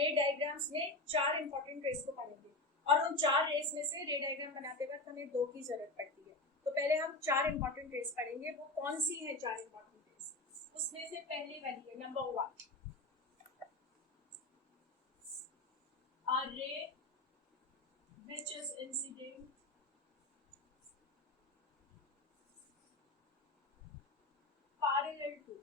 रे डायग्राम्स में 4 important race को पढ़ेंगे और उन 4 रेस में से रे डायग्राम बनाते वक्त हमें 2 की जरूरत पड़ती है। तो पहले हम 4 इंपॉर्टेंट रेस पढ़ेंगे। वो कौन सी है 4 इंपॉर्टेंट रेस? उसमें से पहली वाली है number 1, a ray which is incident parallel to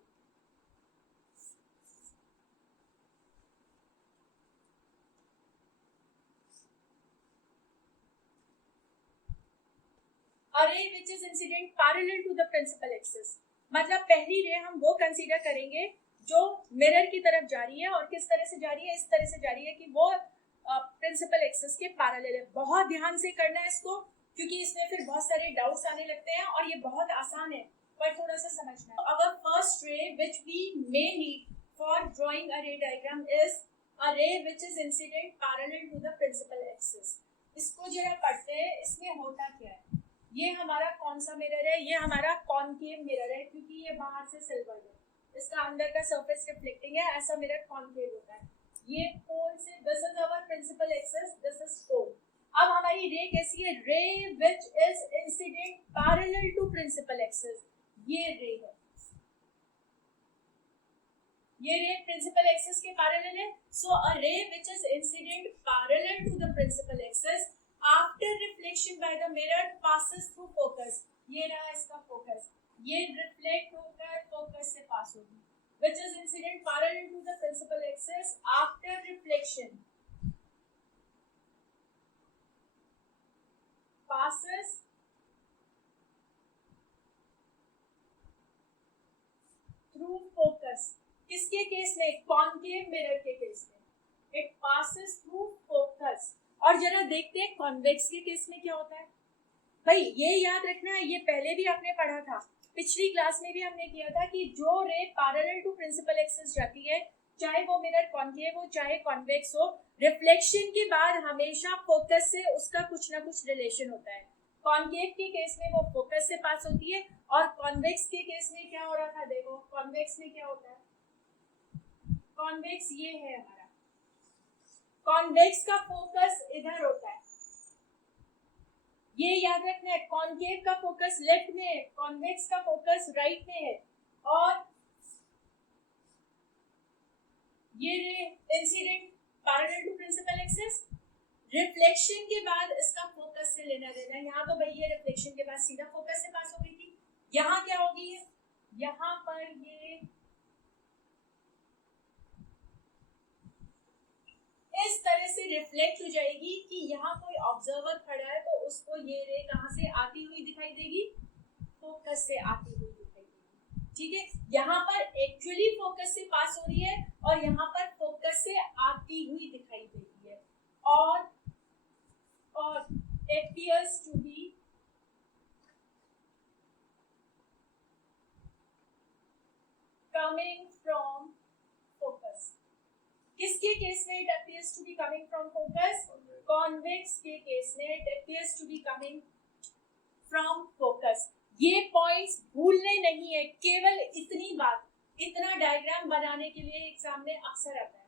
a ray which is incident parallel to the principal axis। मतलब पहली रे हम वो कंसीडर करेंगे जो मिरर की तरफ जा रही है और किस तरह से जा रही है, इस तरह से जा रही है कि वो प्रिंसिपल एक्सिस के पैरेलल है। बहुत ध्यान से करना है इसको, क्योंकि इसमें फिर बहुत सारे डाउट्स आने लगते हैं और ये बहुत आसान है, पर थोड़ा सा समझना है। Our first ray which we may need for drawing a ray diagram is a ray which is incident parallel to the principal axis. इसको जरा पढ़ते हैं, इसमें होता क्या है। ये हमारा कौन सा मिरर है? ये हमारा कॉनकेव मिरर है, क्योंकि ये बाहर से सिल्वर है, इसका अंदर का सरफेस रिफ्लेक्टिंग है। ऐसा मिरर कॉनकेव होता है। ये पोल से, this is our principal axis, this is pole. अब हमारी रे कैसी है? Ray which is incident parallel to principal axis. ये रे है, ये रे प्रिंसिपल एक्सिस के पैरेलल है। So a ray which is incident parallel to the principal axis after reflection by the mirror passes through focus. ये रहा इसका focus, ये रिफ्लेक्ट होकर फोकस से पास होगी। Which is incident parallel to the principal axis after reflection passes through focus। किसके case में? Concave mirror के केस में। It passes through focus। और जरा देखते हैं कॉन्वेक्स के केस में क्या होता है। भाई ये याद रखना है, ये पहले भी आपने पढ़ा था, पिछली क्लास में भी हमने किया था कि जो ray parallel to principal axis जाती है, चाहे वो मिरर कॉनकेव हो चाहे कॉन्वेक्स हो, रिफ्लेक्शन के बाद हमेशा फोकस से उसका कुछ ना कुछ रिलेशन होता है। कॉनकेव के केस में वो फोकस से पास होती है और कॉन्वेक्स के केस में क्या हो रहा था? देखो कॉन्वेक्स में क्या होता है। कॉन्वेक्स ये है हमारा, कॉन्वेक्स का फोकस इधर होता है, ये याद रखना है। कॉनकेव का फोकस लेफ्ट में है, कॉन्वेक्स का फोकस राइट में है। और ये ray incident parallel to principal axis, reflection के बाद इसका फोकस से लेना देना। यहाँ तो भाई ये रिफ्लेक्शन के बाद सीधा फोकस से पास हो गई थी। यहाँ क्या होगी? यहाँ पर ये इस तरह से रिफ्लेक्ट हो जाएगी कि यहाँ कोई ऑब्जर्वर खड़ा है तो उसको ये रे कहाँ से आती हुई दिखाई देगी? फोकस से आती हुई दिखाई देगी। ठीक है, यहाँ पर एक्चुअली फोकस से पास हो रही है और यहाँ पर फोकस से आती हुई दिखाई दे रही है। और appears to be coming from focus। किसके केस में it appears to be coming from focus? Convex के केस में it appears to be coming from focus। ये पॉइंट्स भूलने नहीं है, केवल इतनी बात, इतना डायग्राम बनाने के लिए एग्जाम में अक्सर आता है।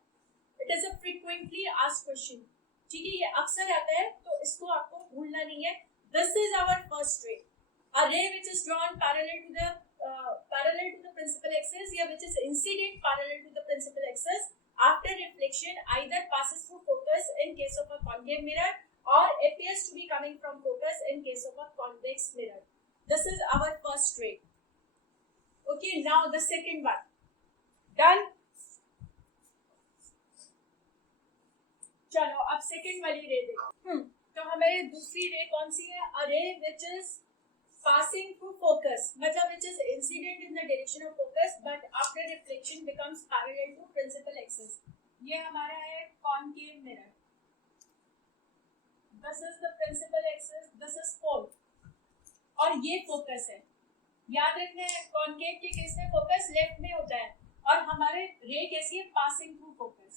It is a frequently asked question. ठीक है, ये अक्सर आता है तो इसको आपको भूलना नहीं है। This is our first ray, a ray which is drawn parallel to the principal axis, या which is incident parallel to the principal axis after reflection either passes through focus in case of a concave mirror or appears to be coming from focus in case of a convex mirror. This is our first ray. Okay, now the second one. Done? चलो अब second वाली रे देखो। तो हमारी दूसरी रे कौन सी है? A ray which is passing through focus, मतलब which is incident in the direction of focus but after reflection becomes parallel to principal axis। ये हमारा है concave mirror। This is the principal axis, this is pole और ये focus है। याद रखना है concave के केस में focus लेफ्ट में होता है और हमारे रे कैसी है? passing through focus।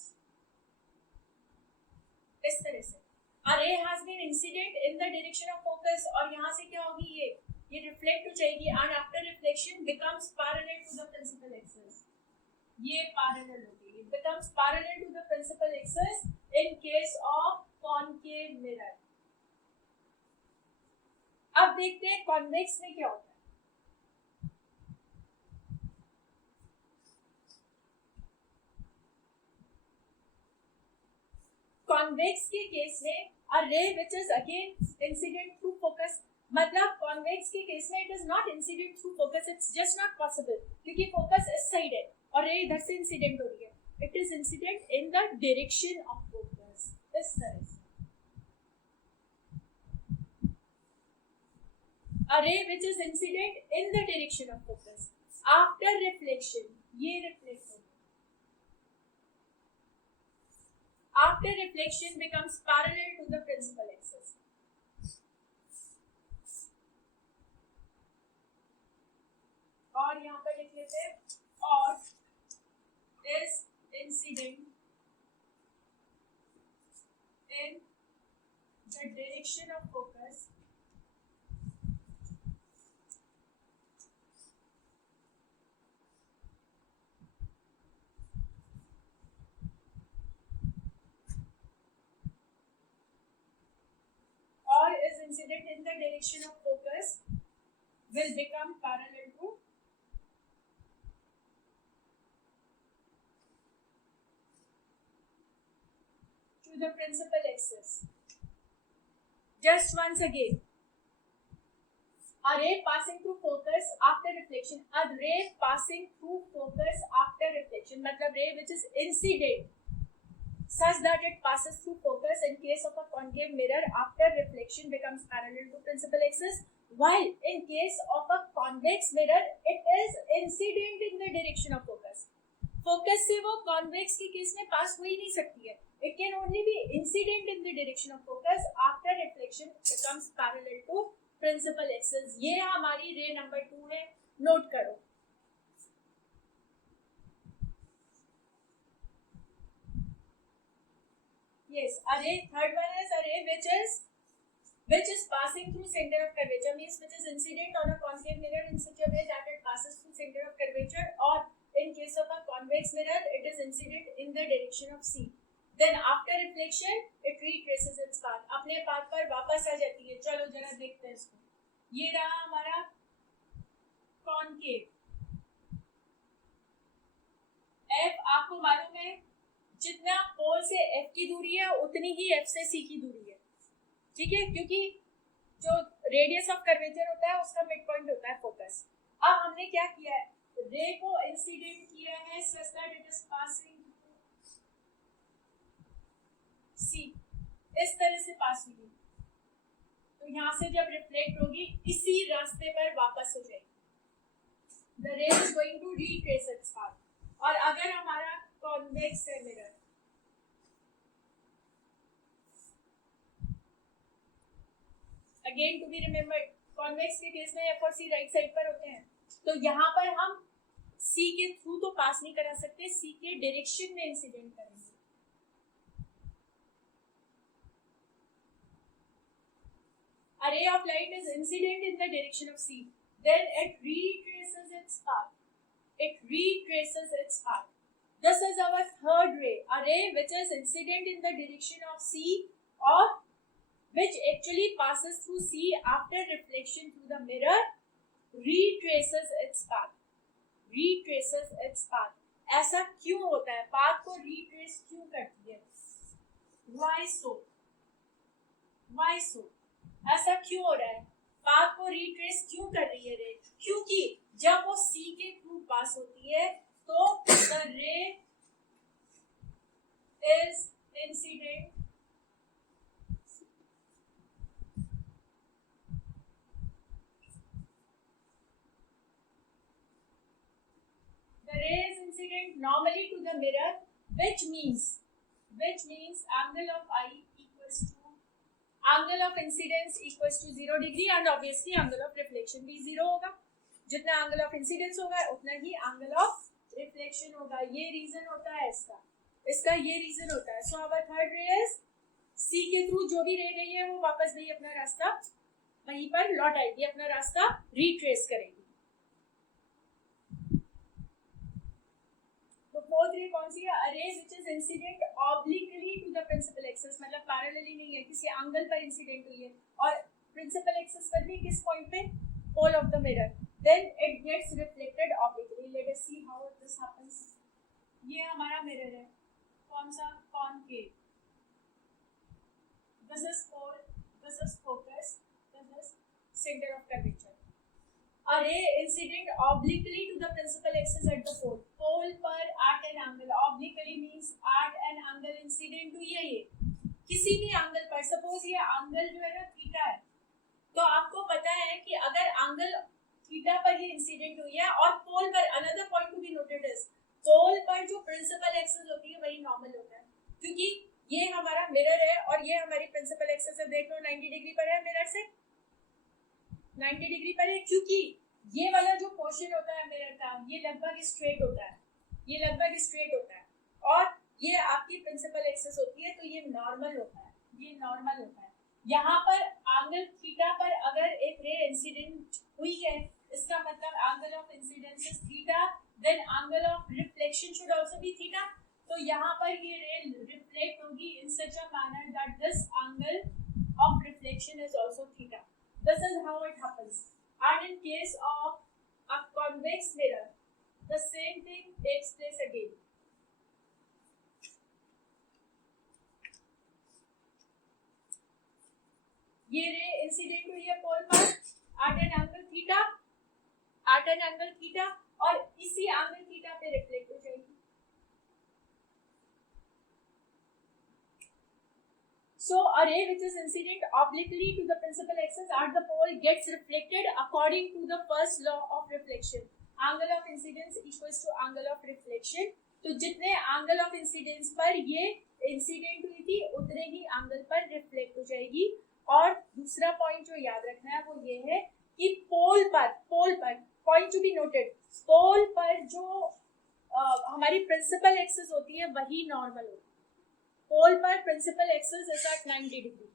इस तरह से a ray has been incident in the direction of focus और यहाँ से क्या होगी? ये रिफ्लेक्ट हो जाएगी and after reflection becomes parallel to the principal axis। ये पैरेलल होगी। It becomes parallel to the principal axis in case of concave mirror. अब देखते हैं कॉन्वेक्स में क्या होता है. कॉन्वेक्स के केस में a ray which is again incident through focus, मतलब कॉन्वेक्स के केस में it is not incident through focus, it's just not possible क्योंकि फोकस इस साइड है और रे इधर से इंसिडेंट हो रही है. It is incident in the direction of focus. इस तरह से a ray which is incident in the direction of focus after reflection, ये रिफ्लेक्ट हो after reflection becomes parallel to the principal axis. और यहाँ पर लिख लेते हैं और is incident in the direction of focus or is incident in the direction of focus will become parallel to the principal axis. Just once again, a ray passing through focus after reflection, a ray passing through focus after reflection, मतलब ray which is incident such that it passes through focus in case of a concave mirror after reflection becomes parallel to principal axis, while in case of a convex mirror it is incident in the direction of focus. Focus से वो convex के case में पास हो ही नहीं सकती है. It can only be incident in the direction of focus after reflection becomes parallel to principal axis. ये हमारी रे नंबर 2 है, नोट करो. Yes, array. Third one is array which is passing through center of curvature, means which is incident on a concave mirror in such a way that it passes through center of curvature, or in case of a convex mirror, it is incident in the direction of C. Then after reflection, it retraces its path. अपने path पर वापस आ जाती है. चलो जरा देखते हैं इसको. ये रहा हमारा कॉन्केव. F आपको मालूम है जितना पोल से F की दूरी है उतनी ही F से C की दूरी है. ठीक है, क्योंकि जो रेडियस ऑफ कर्वेचर होता है उसका मिड पॉइंट होता है फोकस. अब हमने क्या किया है, रे को इंसिडेंट किया है such that it is passing C, इस तरह से पास हुई. तो यहाँ से जब रिफ्लेक्ट होगी इसी रास्ते पर वापस हो जाएगी. The ray is going to retrace its path. और अगर हमारा कॉन्वेक्स है mirror, again to be remembered, convex के केस में F और C राइट साइड पर होते हैं, तो यहाँ पर हम C के थ्रू तो पास नहीं करा सकते, C के डायरेक्शन में इंसिडेंट करेंगे. A ray of light is incident in the direction of C, then it retraces its path. It retraces its path. This is our third ray, a ray which is incident in the direction of C, or which actually passes through C after reflection through the mirror, retraces its path. Retraces its path. ऐसा क्यों होता है? Path को retrace क्यों करती है? Why so? Why so? ऐसा क्यों हो रहा है? पाथ को retrace क्यों कर रही है रे? क्योंकि जब वो C के थ्रू पास होती है तो the ray is incident normally to the mirror, which means angle of I equals to angle of incidence equals to 0 degree, and obviously angle of reflection भी 0 होगा. जितना angle of incidence होगा उतना ही angle of reflection होगा. ये reason होता है इसका ये रीजन होता है. सो our third ray is C के थ्रू जो भी रे गई है वो वापस गई अपना रास्ता वहीं पर लौट आएगी, अपना रास्ता रिट्रेस करेगी. तो फोर्थ रे कौन सी है? A ray which is incident obliquely to the principal axis, मतलब पैरेलली नहीं है, किसी एंगल पर इंसिडेंट हुई है और प्रिंसिपल एक्सिस पर भी किस पॉइंट पे? Pole of the mirror, then it gets reflected obliquely. Let us see how this happens. ये हमारा मिरर है, कौन सा? Concave. This is pole, this is focus, this is centre of curvature. A ray incident obliquely to the principal axis at the pole. Pole पर at an angle. Obliquely means at an angle incident to ये किसी भी angle पर. Suppose ये angle जो है ना theta है, तो आपको पता है कि अगर एंगल थीटा पर ही इंसिडेंट हुई है और पोल पर, another point to be noted is, pole पर जो प्रिंसिपल एक्सिस होती है वही नॉर्मल होता है, क्योंकि ये हमारा मिरर है और ये हमारी प्रिंसिपल एक्सिस है. देख लो 90 डिग्री पर है, मिरर से 90 डिग्री पर है, क्योंकि ये वाला जो पोर्शन होता है मिरर का, ये लगभग स्ट्रेट होता है, ये लगभग स्ट्रेट होता है, और ये आपकी प्रिंसिपल एक्सिस होती है, तो ये नॉर्मल होता है, ये नॉर्मल होता है. यहाँ पर एंगल थीटा पर अगर एक रे इंसिडेंट हुई है, इसका मतलब angle of incidence is theta, then angle of reflection should also be theta. तो यहाँ पर ये रे रिफ्लेक्ट होगी in such a manner that this angle of reflection is also theta. This is how it happens. And in case of a convex mirror, the same thing takes place again. ये ray incident हुई है pole पर at an angle theta, at an angle theta, और इसी angle theta पे reflect हो जाएगी. So a ray which is incident obliquely to the principal axis at the pole gets reflected according to the first law of reflection. Angle of incidence equals to angle of reflection. तो जितने angle of incidence पर ये incident हुई थी, उतने ही angle पर reflect हो जाएगी. और दूसरा पॉइंट जो याद रखना है वो ये है कि पोल पर पॉइंट टू बी नोटेड, पोल पर जो हमारी प्रिंसिपल एक्सिस होती है वही नॉर्मल होती है. पोल पर principal axis is at 90 degree.